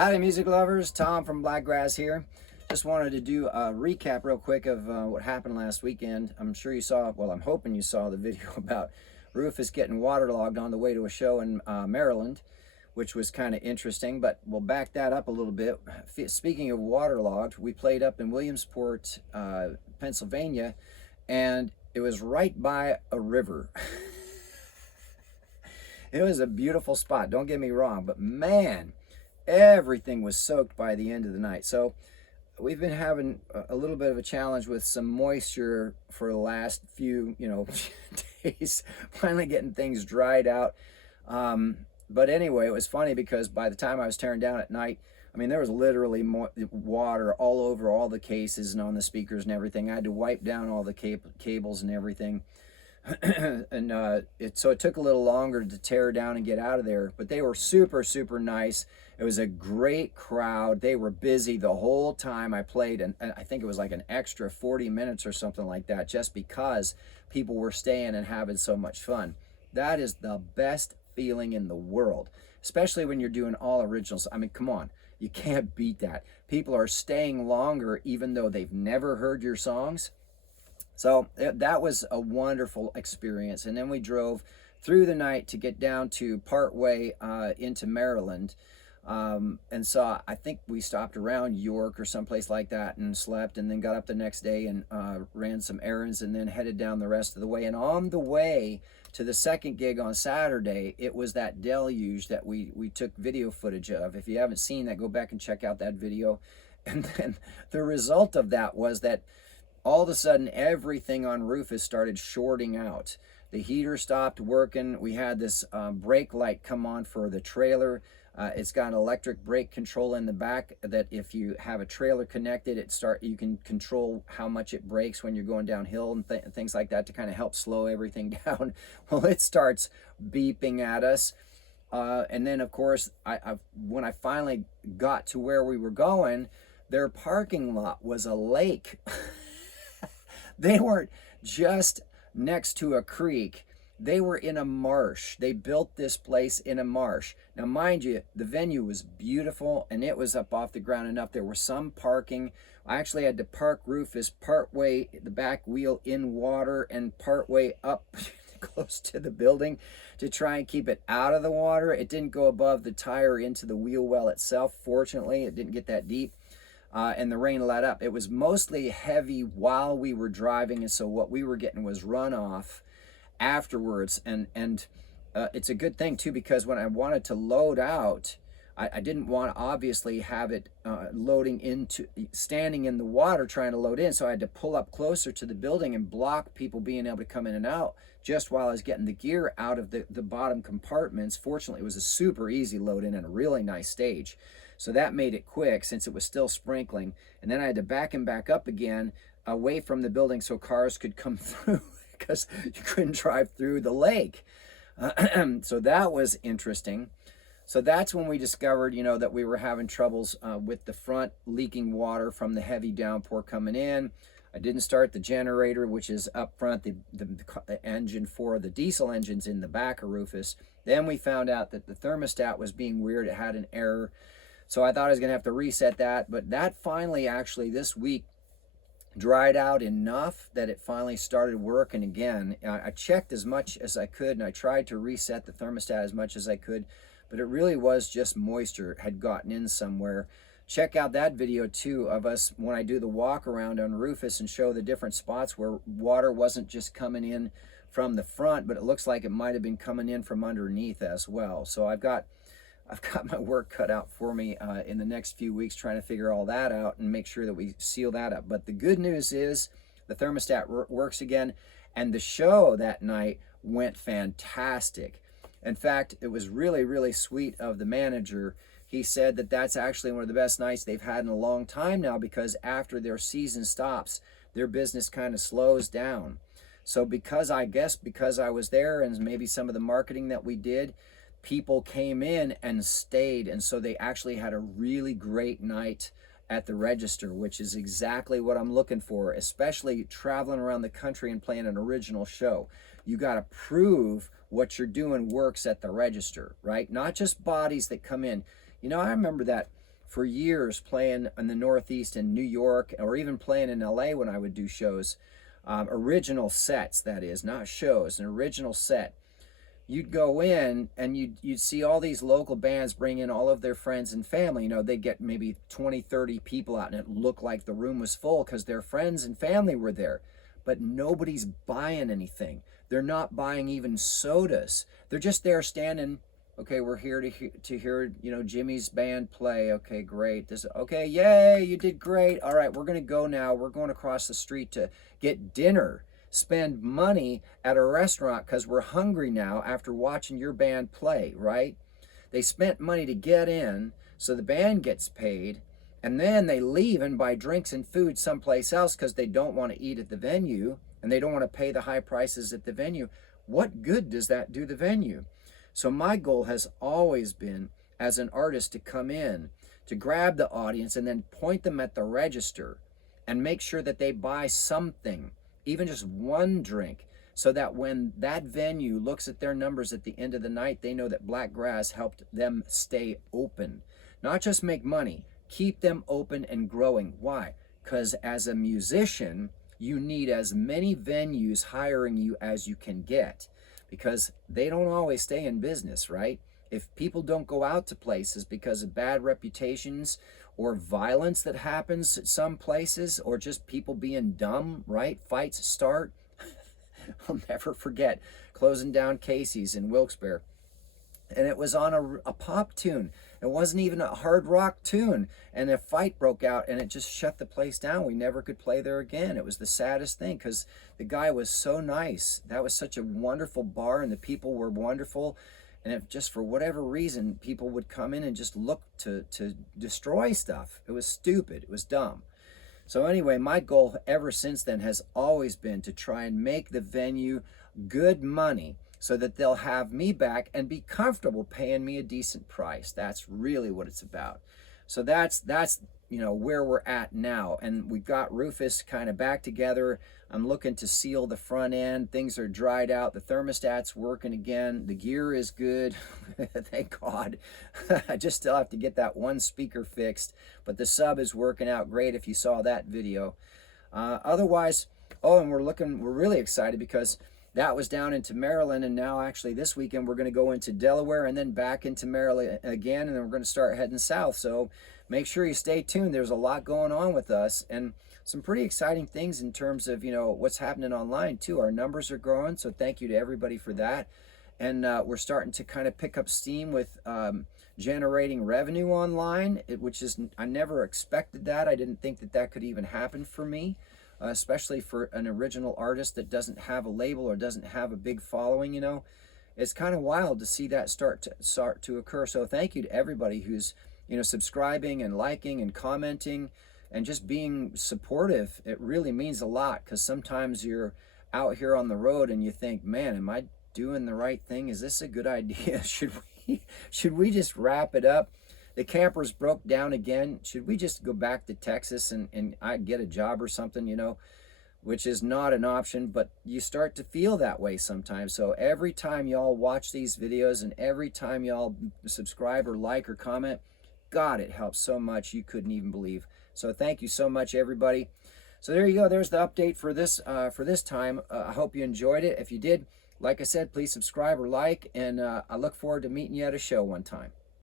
Howdy, music lovers. Tom from Blakgraz here. Just wanted to do a recap real quick of what happened last weekend. I'm sure you saw, well, I'm hoping you saw the video about Rufus getting waterlogged on the way to a show in Maryland, which was kind of interesting, but we'll back that up a little bit. Speaking of waterlogged, we played up in Williamsport, Pennsylvania, and it was right by a river. It was a beautiful spot, don't get me wrong, but man, everything was soaked by the end of the night. So we've been having a little bit of a challenge with some moisture for the last few, days, finally getting things dried out. But anyway, it was funny because by the time I was tearing down at night, I mean, there was literally water all over all the cases and on the speakers and everything. I had to wipe down all the cables and everything. And so it took a little longer to tear down and get out of there, but they were super nice. It was a great crowd. They were busy the whole time I played, and I think it was like an extra 40 minutes or something like that, just because people were staying and having so much fun. That is the best feeling in the world, especially when you're doing all originals. I mean, come on, you can't beat that. People are staying longer even though they've never heard your songs. So that was a wonderful experience. And then we drove through the night to get down to partway into Maryland. And so I think we stopped around York or someplace like that and slept, and then got up the next day and ran some errands, and then headed down the rest of the way. And on the way to the second gig on Saturday, it was that deluge that we took video footage of. If you haven't seen that, go back and check out that video. And then the result of that was that all of a sudden, everything on Rufus started shorting out. The heater stopped working. We had this brake light come on for the trailer. It's got an electric brake control in the back that if you have a trailer connected, you can control how much it brakes when you're going downhill and things like that to kind of help slow everything down. Well, it starts beeping at us. And then, of course, when I finally got to where we were going, their parking lot was a lake. They weren't just next to a creek. They were in a marsh. They built this place in a marsh. Now, mind you, the venue was beautiful, and it was up off the ground enough. There was some parking. I actually had to park Rufus partway the back wheel in water and partway up close to the building to try and keep it out of the water. It didn't go above the tire into the wheel well itself. Fortunately, it didn't get that deep. And the rain let up. It was mostly heavy while we were driving, and so what we were getting was runoff afterwards. And it's a good thing too, because when I wanted to load out, I didn't want to obviously have it standing in the water trying to load in, so I had to pull up closer to the building and block people being able to come in and out just while I was getting the gear out of the bottom compartments. Fortunately, it was a super easy load in and a really nice stage. So that made it quick since it was still sprinkling. And then I had to back him back up again away from the building so cars could come through because you couldn't drive through the lake. So that was interesting. So that's when we discovered, that we were having troubles with the front leaking water from the heavy downpour coming in. I didn't start the generator, which is up front, the engine for the diesel engines in the back of Rufus. Then we found out that the thermostat was being weird. It had an error. So I thought I was going to have to reset that, but that finally actually this week dried out enough that it finally started working again. I checked as much as I could, and I tried to reset the thermostat as much as I could, but it really was just moisture had gotten in somewhere. Check out that video too of us when I do the walk around on Rufus and show the different spots where water wasn't just coming in from the front, but it looks like it might have been coming in from underneath as well. So I've got my work cut out for me in the next few weeks trying to figure all that out and make sure that we seal that up. But the good news is the thermostat works again, and the show that night went fantastic. In fact, it was really sweet of the manager. He said that that's actually one of the best nights they've had in a long time now, because after their season stops, their business kind of slows down. So because I was there and maybe some of the marketing that we did, people came in and stayed, and so they actually had a really great night at the register, which is exactly what I'm looking for, especially traveling around the country and playing an original show. You got to prove what you're doing works at the register, right? Not just bodies that come in. I remember that for years playing in the Northeast in New York, or even playing in LA when I would do shows, original sets, that is, not shows, an original set. You'd go in and you'd see all these local bands bring in all of their friends and family. They'd get maybe 20, 30 people out, and it looked like the room was full because their friends and family were there. But nobody's buying anything. They're not buying even sodas. They're just there standing. Okay, we're here to hear Jimmy's band play. Okay, great. Okay, yay, you did great. All right, we're gonna go now. We're going across the street to get dinner. Spend money at a restaurant because we're hungry now after watching your band play, right? They spent money to get in, so the band gets paid, and then they leave and buy drinks and food someplace else because they don't want to eat at the venue and they don't want to pay the high prices at the venue. What good does that do the venue? So my goal has always been, as an artist, to come in, to grab the audience and then point them at the register and make sure that they buy something, even just one drink, so that when that venue looks at their numbers at the end of the night, they know that Blakgraz helped them stay open. Not just make money, keep them open and growing. Why? Because as a musician, you need as many venues hiring you as you can get, because they don't always stay in business, right? If people don't go out to places because of bad reputations or violence that happens at some places, or just people being dumb, right? Fights start. I'll never forget closing down Casey's in Wilkes-Barre. And it was on a pop tune. It wasn't even a hard rock tune. And a fight broke out and it just shut the place down. We never could play there again. It was the saddest thing because the guy was so nice. That was such a wonderful bar and the people were wonderful. And if just for whatever reason, people would come in and just look to destroy stuff. It was stupid. It was dumb. So anyway, my goal ever since then has always been to try and make the venue good money so that they'll have me back and be comfortable paying me a decent price. That's really what it's about. So that's where we're at now. And we've got Rufus kind of back together. I'm looking to seal the front end. Things are dried out. The thermostat's working again. The gear is good. Thank God. I just still have to get that one speaker fixed, but the sub is working out great if you saw that video. Otherwise, and we're really excited because that was down into Maryland, and now actually this weekend we're going to go into Delaware and then back into Maryland again, and then we're going to start heading south. So make sure you stay tuned. There's a lot going on with us and some pretty exciting things in terms of what's happening online too. Our numbers are growing, so thank you to everybody for that. And we're starting to kind of pick up steam with generating revenue online, which is, I never expected that. I didn't think that could even happen for me. Especially for an original artist that doesn't have a label or doesn't have a big following, it's kind of wild to see that start to occur. So thank you to everybody who's subscribing and liking and commenting and just being supportive. It really means a lot, because sometimes you're out here on the road and you think, man, am I doing the right thing? Is this a good idea? Should we just wrap it up? The campers broke down again. Should we just go back to Texas and I get a job or something, which is not an option, but you start to feel that way sometimes. So every time y'all watch these videos and every time y'all subscribe or like or comment, God, it helps so much you couldn't even believe. So thank you so much, everybody. So there you go. There's the update for this time. I hope you enjoyed it. If you did, like I said, please subscribe or like, and I look forward to meeting you at a show one time.